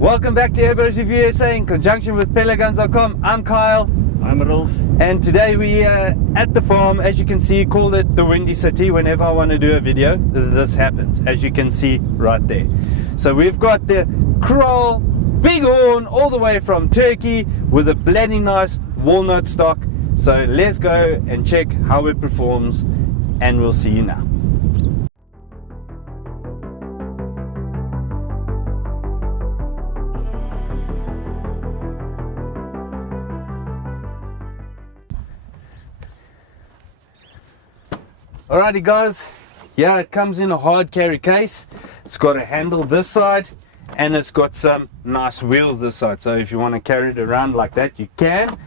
Welcome back to Airbrush Review USA in conjunction with pelletguns.com. I'm Kyle. I'm Rolf. And today we are at the farm. As you can see, called it the Windy City. Whenever I want to do a video, this happens, as you can see right there. So we've got the Kral Bighorn all the way from Turkey with a bloody nice walnut stock. So let's go and check how it performs, and we'll see you now. Alrighty guys, yeah, it comes in a hard carry case. It's got a handle this side and it's got some nice wheels this side, so if you want to carry it around like that you can.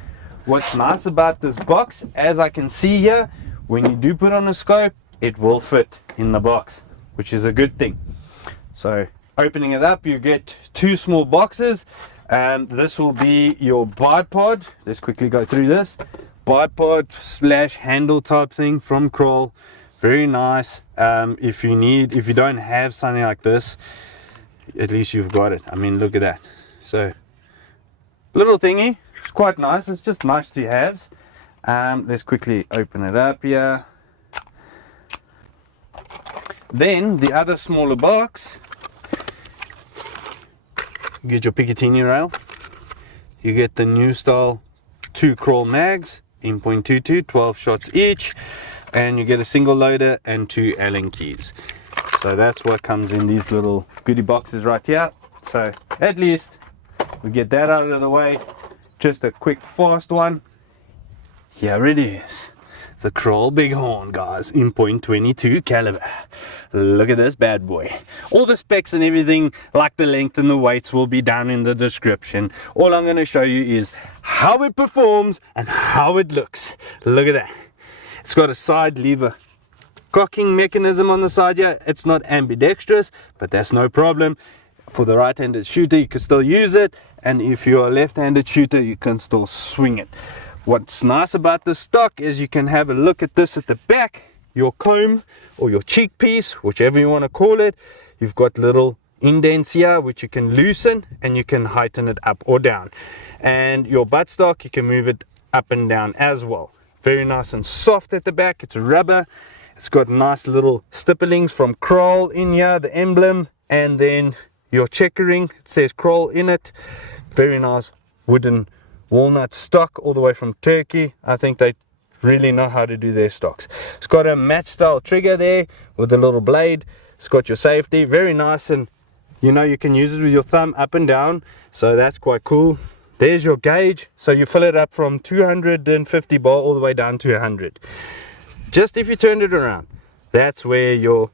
What's nice about this box, as I can see here, when you do put on a scope it will fit in the box, which is a good thing. So opening it up, you get two small boxes, and this will be your bipod. Let's quickly go through this. Bipod slash handle type thing from Kral. Very nice. If you don't have something like this, at least you've got it. I mean, look at that. So little thingy, it's quite nice. It's just nice to have. Let's quickly open it up here. Then the other smaller box, you get your Picatinny rail, you get the new style 2 Kral mags in .22, 12 shots each, and you get a single loader and 2 Allen keys. So that's what comes in these little goodie boxes right here. So at least we get that out of the way. Just a quick fast one. Here it is, the Kral Bighorn, guys, in .22 caliber. Look at this bad boy. All the specs and everything, like the length and the weights, will be down in the description. All I'm going to show you is how it performs and how it looks. Look at that. It's got a side lever cocking mechanism on the side here. It's not ambidextrous, but that's no problem. For the right-handed shooter you can still use it, and if you're a left-handed shooter you can still swing it. What's nice about the stock is you can have a look at this at the back. Your comb or your cheek piece, whichever you want to call it, you've got little indents here which you can loosen and you can heighten it up or down. And your buttstock, you can move it up and down as well. Very nice and soft at the back. It's rubber. It's got nice little stipplings from Kral in here, the emblem, and then your checkering, it says Kral in it. Very nice wooden walnut stock all the way from Turkey. I think they really know how to do their stocks. It's got a match style trigger there with a little blade. It's got your safety, very nice, and you know you can use it with your thumb up and down, so that's quite cool. There's your gauge, so you fill it up from 250 bar all the way down to 100. Just if you turn it around, that's where your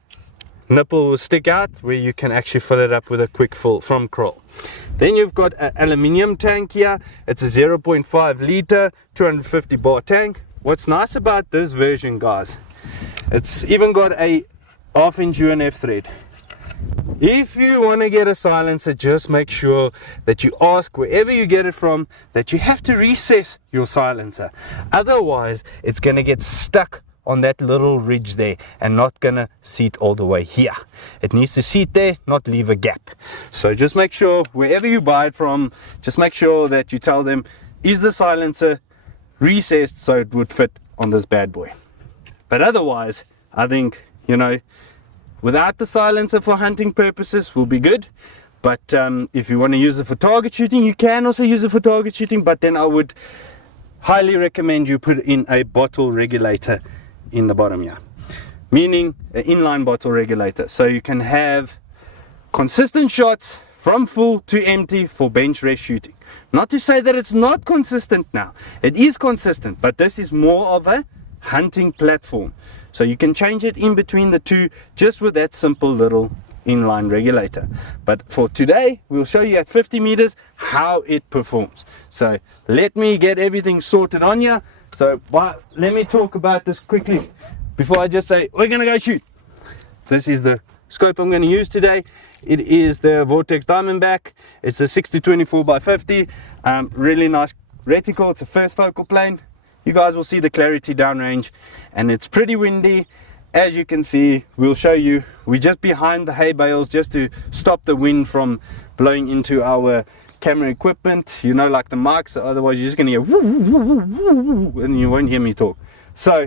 nipple will stick out, where you can actually fill it up with a quick fill from Kral. Then you've got an aluminium tank here. It's a 0.5 liter 250 bar tank. What's nice about this version, guys, it's even got a 1/2 inch UNF thread. If you want to get a silencer, just make sure that you ask wherever you get it from that you have to recess your silencer. Otherwise it's going to get stuck on that little ridge there and not gonna seat all the way here. It needs to seat there, not leave a gap. So just make sure wherever you buy it from, just make sure that you tell them, is the silencer recessed so it would fit on this bad boy. But otherwise I think, you know, without the silencer for hunting purposes will be good. But if you want to use it for target shooting, you can also use it for target shooting, but then I would highly recommend you put in a bottle regulator in the bottom here, meaning an inline bottle regulator, so you can have consistent shots from full to empty for bench rest shooting. Not to say that it's not consistent now, it is consistent, but this is more of a hunting platform, so you can change it in between the two just with that simple little inline regulator. But for today we'll show you at 50 meters how it performs. So let me get everything sorted on here. So let me talk about this quickly before I just say we're gonna go shoot. This is the scope I'm going to use today. It is the Vortex Diamondback. It's a 60-24 by 50. Really nice reticle. It's a first focal plane. You guys will see the clarity downrange, and it's pretty windy. As you can see, we'll show you, we're just behind the hay bales just to stop the wind from blowing into our camera equipment, you know, like the mics, otherwise you're just gonna hear woo, woo, woo, woo, woo, and you won't hear me talk. So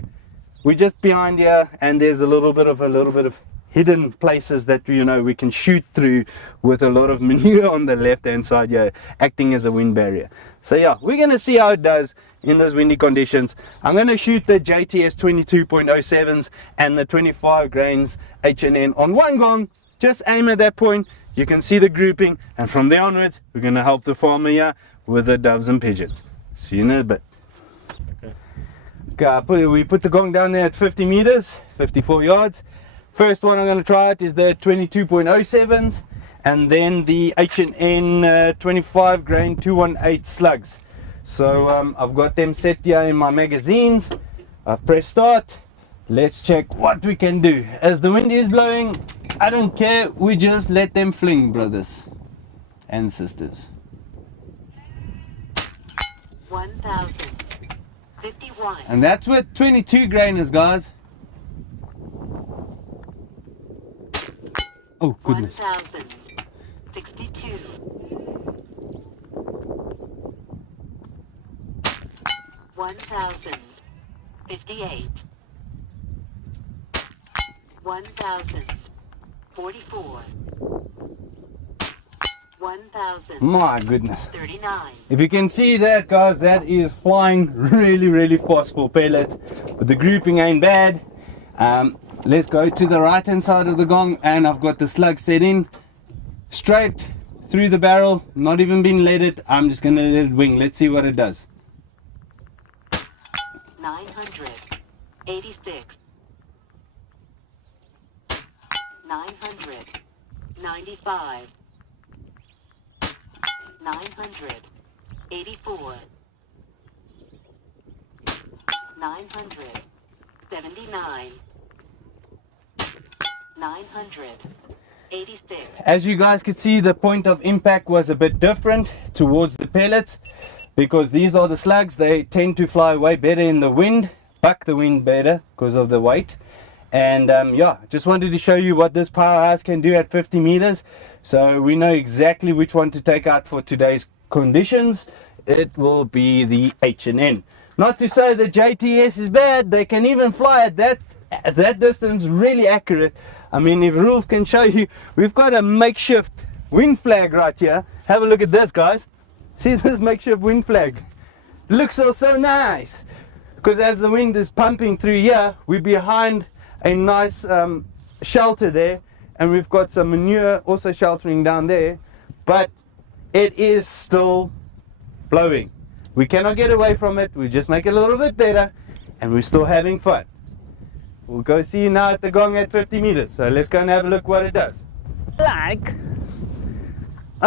we're just behind here, and there's a little bit of hidden places that, you know, we can shoot through with a lot of manure on the left hand side here, acting as a wind barrier. So yeah, we're gonna see how it does in those windy conditions. I'm gonna shoot the JTS 22.07s and the 25 grains H&N on one gong. Just aim at that point, you can see the grouping, and from there onwards we're going to help the farmer here with the doves and pigeons. See you in a bit. Okay, we put the gong down there at 50 meters, 54 yards. First one I'm going to try it is the 22.07s, and then the H&N 25 grain 218 slugs. So I've got them set here in my magazines. I've pressed start. Let's check what we can do. As the wind is blowing, I don't care, we just let them fling, brothers and sisters. 1051. And that's with 22 grainers, guys. Oh goodness. 1062. 1058. 1044. 1039. My goodness. If you can see that, guys, that is flying really fast for pellets, but the grouping ain't bad. Let's go to the right hand side of the gong, and I've got the slug set in straight through the barrel, not even been leaded. I'm just gonna let it wing. Let's see what it does. 986. 995. 984. 979. 986. As you guys could see, the point of impact was a bit different towards the pellets, because these are the slugs. They tend to fly way better in the wind, buck the wind better because of the weight. And yeah, just wanted to show you what this powerhouse can do at 50 meters. So we know exactly which one to take out for today's conditions. It will be the H&N. Not to say the JTS is bad, they can even fly at that distance really accurate. I mean, if Rolf can show you, we've got a makeshift wind flag right here. Have a look at this, guys. See this makeshift wind flag? It looks so nice, because as the wind is pumping through here, we're behind a nice shelter there, and we've got some manure also sheltering down there, but it is still blowing. We cannot get away from it. We just make it a little bit better, and we're still having fun. We'll go see now at the gong at 50 meters. So let's go and have a look what it does. I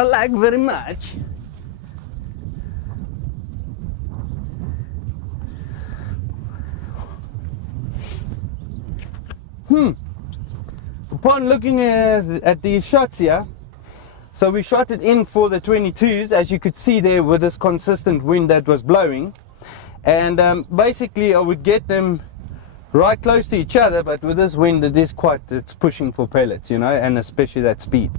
like very much. Upon looking at these shots here, so we shot it in for the 22s, as you could see there, with this consistent wind that was blowing, and basically I would get them right close to each other, but with this wind it's pushing for pellets, you know, and especially that speed.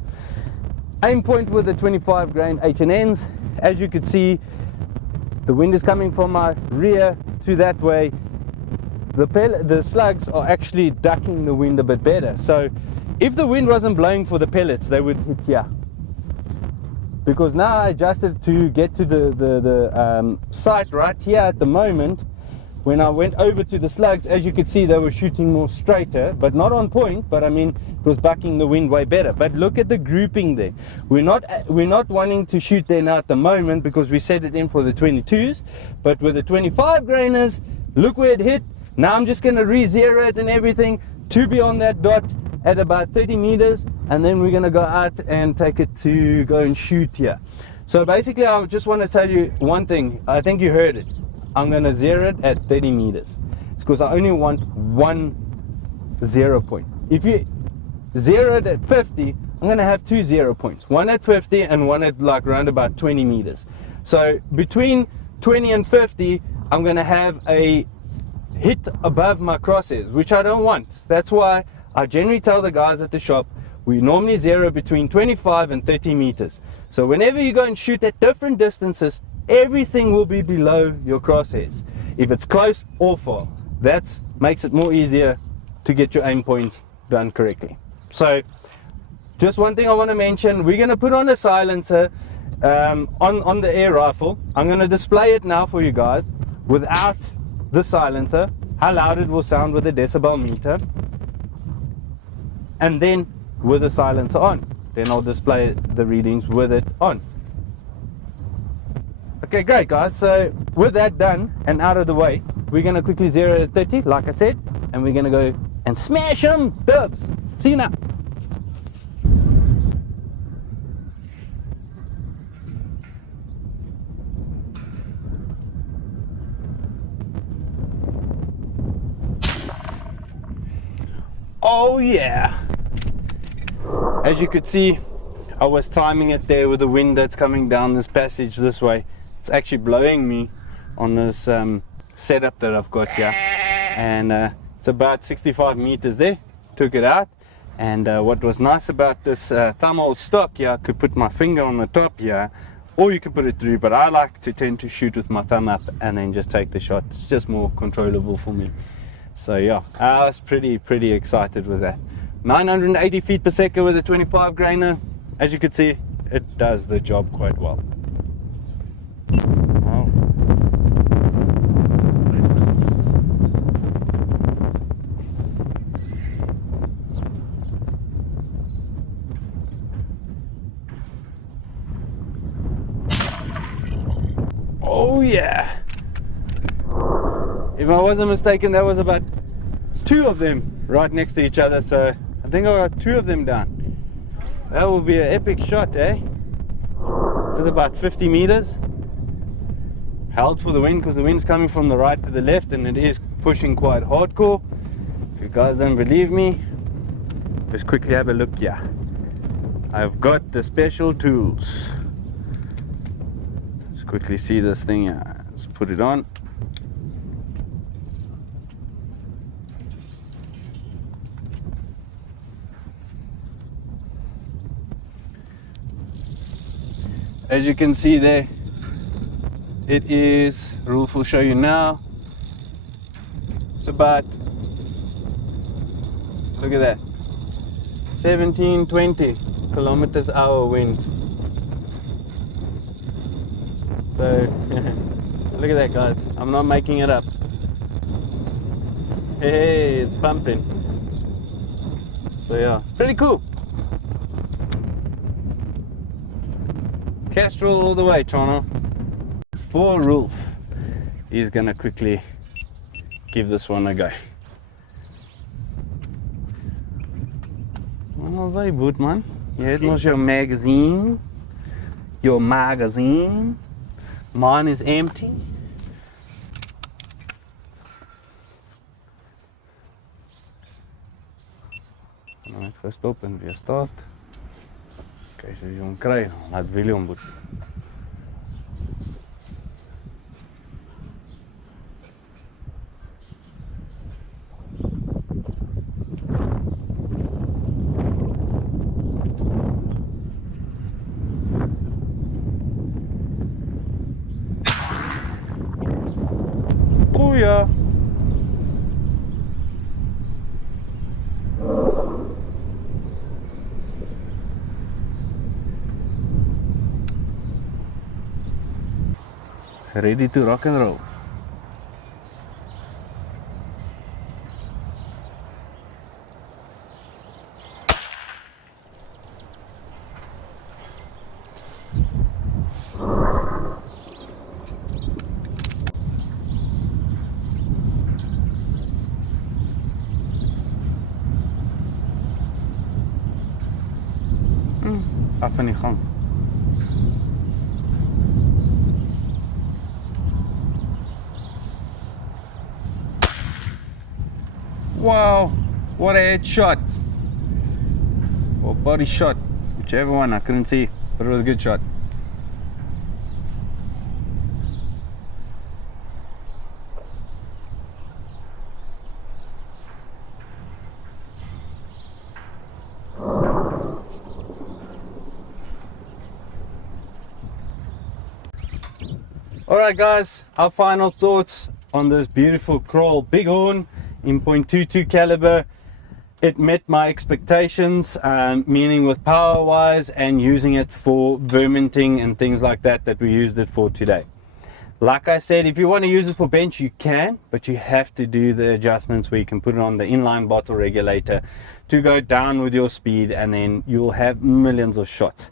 Aim point with the 25 grain H&Ns, as you could see, the wind is coming from my rear to that way. The slugs are actually ducking the wind a bit better. So if the wind wasn't blowing for the pellets, they would hit here. Because now I adjusted to get to the sight right here at the moment. When I went over to the slugs, as you could see, they were shooting more straighter, but not on point, but I mean, it was bucking the wind way better. But look at the grouping there. We're not wanting to shoot there now at the moment, because we set it in for the 22s, but with the 25 grainers, look where it hit. Now I'm just going to re-zero it and everything to be on that dot at about 30 meters, and then we're going to go out and take it to go and shoot here. So basically, I just want to tell you one thing. I think you heard it. I'm going to zero it at 30 meters. It's because I only want one 0 point. If you zero it at 50, I'm going to have two 0 points. One at 50 and one at like around about 20 meters. So between 20 and 50, I'm going to have a hit above my crosshairs, which I don't want. That's why I generally tell the guys at the shop, we normally zero between 25 and 30 meters. So whenever you go and shoot at different distances, everything will be below your crosshairs, if it's close or far. That makes it more easier to get your aim point done correctly. So just one thing I want to mention, we're going to put on a silencer on the air rifle. I'm going to display it now for you guys without the silencer, how loud it will sound with a decibel meter, and then with the silencer on. Then I'll display the readings with it on. Okay, great guys, so with that done and out of the way, we're going to quickly zero at 30 like I said, and we're going to go and smash them dubs. See you now. Oh yeah, as you could see, I was timing it there with the wind that's coming down this passage this way. It's actually blowing me on this setup that I've got here, and it's about 65 meters there. Took it out, and what was nice about this thumb hole stock here, I could put my finger on the top here, or you can put it through, but I like to tend to shoot with my thumb up and then just take the shot. It's just more controllable for me. So yeah, I was pretty excited with that. 980 feet per second with a 25 grainer. As you can see, it does the job quite well. Oh yeah. If I wasn't mistaken, there was about 2 of them right next to each other, so I think I got 2 of them down. That will be an epic shot, eh? It was about 50 meters. Held for the wind because the wind's coming from the right to the left, and it is pushing quite hardcore. If you guys don't believe me, let's quickly have a look here. I've got the special tools. Let's quickly see this thing here. Let's put it on. As you can see there, it is, Rolf will show you now, it's about, look at that, 17-20 kilometers hour wind. So look at that guys, I'm not making it up. Hey, it's pumping. So yeah, it's pretty cool. Castrol all the way, Toronto. For Rolf, he's gonna quickly give this one a go. Wat is hy, Bootman? Jy het mos jou magazine. Your magazine. Mine is empty. Nou net gestop en weer start. Kijk, als je hem krijgt, laat William boet. Oh ja. Ready to rock and roll. Af in die gang. Wow, what a headshot or body shot, whichever one, I couldn't see, but it was a good shot. Alright guys, our final thoughts on this beautiful Kral Bighorn in .22 caliber. It met my expectations, meaning with power wise and using it for verminting and things like that we used it for today. Like I said, if you want to use it for bench, you can, but you have to do the adjustments where you can put it on the inline bottle regulator to go down with your speed, and then you'll have millions of shots.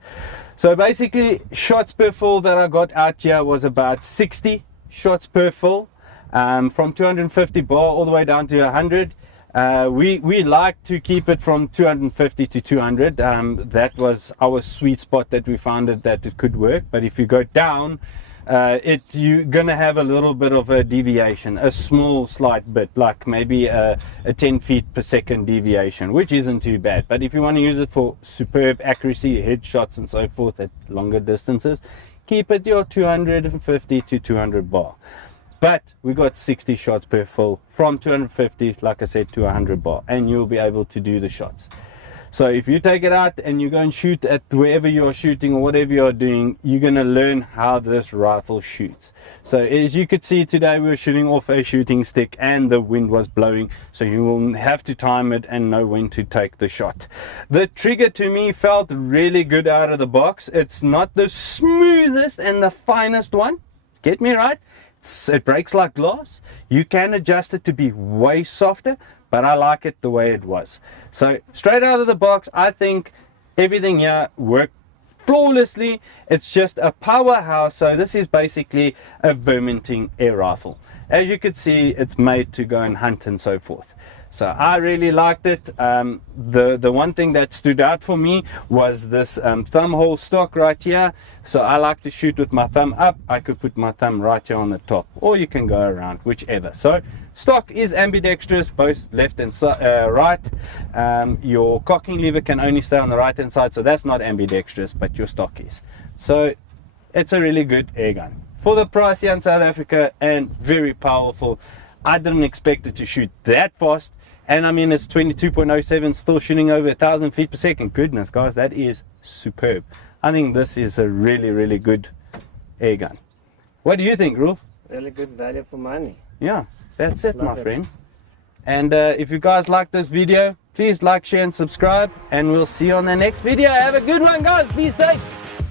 So basically, shots per fill that I got out here was about 60 shots per fill, from 250 bar all the way down to 100. We like to keep it from 250 to 200. That was our sweet spot that we found that it could work. But if you go down, you're gonna have a little bit of a deviation, a small slight bit, like maybe a 10 feet per second deviation, which isn't too bad. But if you want to use it for superb accuracy, headshots and so forth at longer distances, keep it your 250 to 200 bar. But we got 60 shots per fill from 250, like I said, to 100 bar, and you'll be able to do the shots. So if you take it out and you go and shoot at wherever you're shooting or whatever you're doing, you're going to learn how this rifle shoots. So as you could see today, we were shooting off a shooting stick and the wind was blowing. So you will have to time it and know when to take the shot. The trigger to me felt really good out of the box. It's not the smoothest and the finest one. Get me right? It breaks like glass. You can adjust it to be way softer, but I like it the way it was. So straight out of the box, I think everything here worked flawlessly. It's just a powerhouse. So this is basically a verminting air rifle. As you could see, it's made to go and hunt and so forth. So I really liked it. The one thing that stood out for me was this thumb hole stock right here. So I like to shoot with my thumb up. I could put my thumb right here on the top, or you can go around, whichever. So stock is ambidextrous, both left and right. Your cocking lever can only stay on the right hand side, so that's not ambidextrous, but your stock is. So it's a really good air gun for the price here in South Africa, and very powerful. I didn't expect it to shoot that fast. And I mean, it's 22.07, still shooting over 1,000 feet per second. Goodness, guys, that is superb. I think this is a really, really good air gun. What do you think, Rolf? Really good value for money. Yeah, that's it, my friends. And if you guys like this video, please like, share, and subscribe. And we'll see you on the next video. Have a good one, guys. Be safe.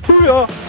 Booyah.